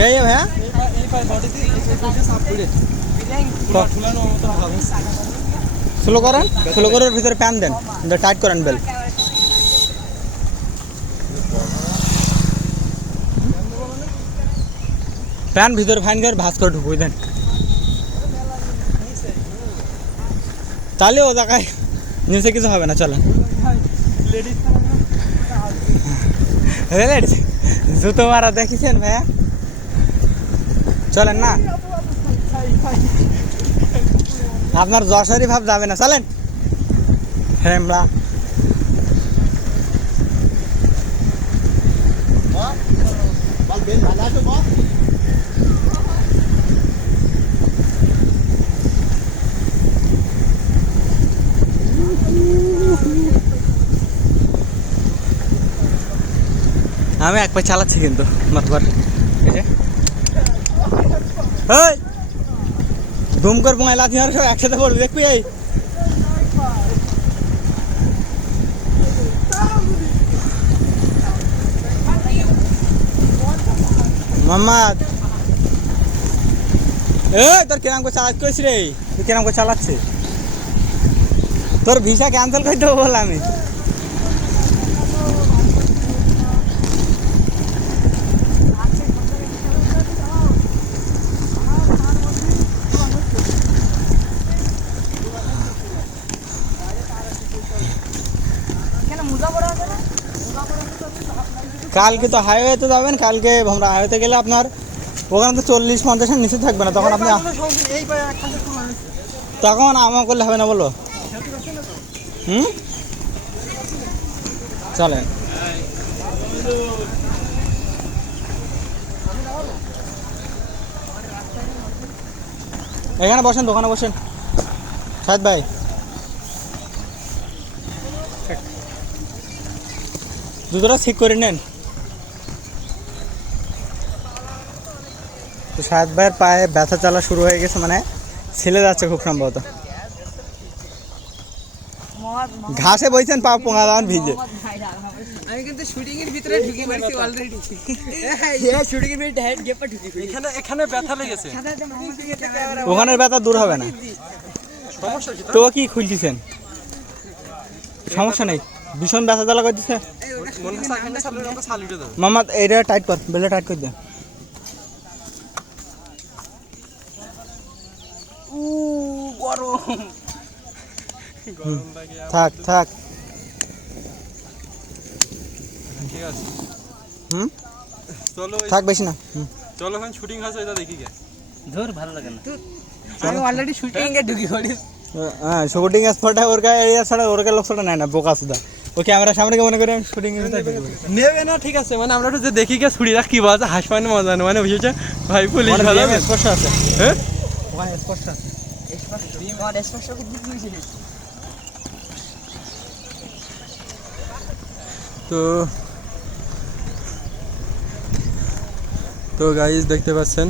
क्या है भैया স্লো করেন স্লো করে ভিতরে প্যান দেন টাইট করেন বেল প্যান ভিতরে ফাইন করে ভাঁজ করে ঢুকুই দেন তাহলে ও জায়গায় নিচে কিছু হবে না চলেন জুতো মারা দেখেছেন ভাইয়া চলেন না আপনার যশোরই ভাব যাবে না চলেন হেমলা আমি এক পায়ে চালাচ্ছি কিন্তু মাতবার দুমকর পোঙায় লাথি আর সব একসাথে পড়বে দেখবি এই মোহাম্মদ তোর কিরাম করে চালাতে কইস রে তুই কিরাম করে চালাচ্ছে তোর ভিসা ক্যান্সেল করে দেবো বল আমি কালকে তো হাইওয়েতে যাবেন কালকে আমরা হাইওয়েতে গেলে আপনার ওখানে তো 40-50 নিচে থাকবে না তখন আপনি তখন আমা করলে হবে না বলো চলেন এখানে বসেন দোকানে বসেন সাহেদ ভাই জুতোটা ঠিক করে নেন তো সাহেদ ভাইয়ের পায়ে ব্যথা চালা শুরু হয়ে গেছে মানে ছেলে যাচ্ছে খুব সম্ভবত ঘাসে বইছেন পা পোঙা দান ভিজে আমি কিন্তু শুটিং এর ভিতরে ঢুকে পড়ছি অলরেডি এই শুটিং এর ভিতরে হেড গেপে ঢুকে এখানে ব্যথা লেগেছে ওখানের ব্যথা দূর হবে না সমস্যা কি তো কি খুলছিছেন সমস্যা নেই ভীষণ ব্যথা জ্বালা করে দিচ্ছে মামা এটা টাইট কর বেলটা টাইট করে দে থাক থাক ঠিক আছে চলো থাক বেশি না চলো এখন শুটিং আছে এটা দেখি গে জোর ভালো লাগে না আমি অলরেডি শুটিং এ ঢুকি পড়ি হ্যাঁ শুটিং স্পটে ওর কা এরিয়া ছাড়া ওর কা লোক ছাড়া নাই না বোকা সুদা ও ক্যামেরা সামনে কে মনে করে শুটিং এ নেবে না ঠিক আছে মানে আমরা তো দেখি গে ছুরি রাখ কি বাজে হাসপানে মজা না মানে বুঝেছ ভাই পুলিশ ভালো স্পষ্ট আছে হ্যাঁ ওখানে স্পষ্ট আছে স্পষ্ট কি দিক হইছে তো গাইস দেখতে পাচ্ছেন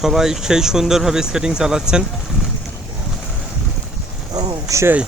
সবাই সেই সুন্দরভাবে স্কেটিং চালাচ্ছেন সেই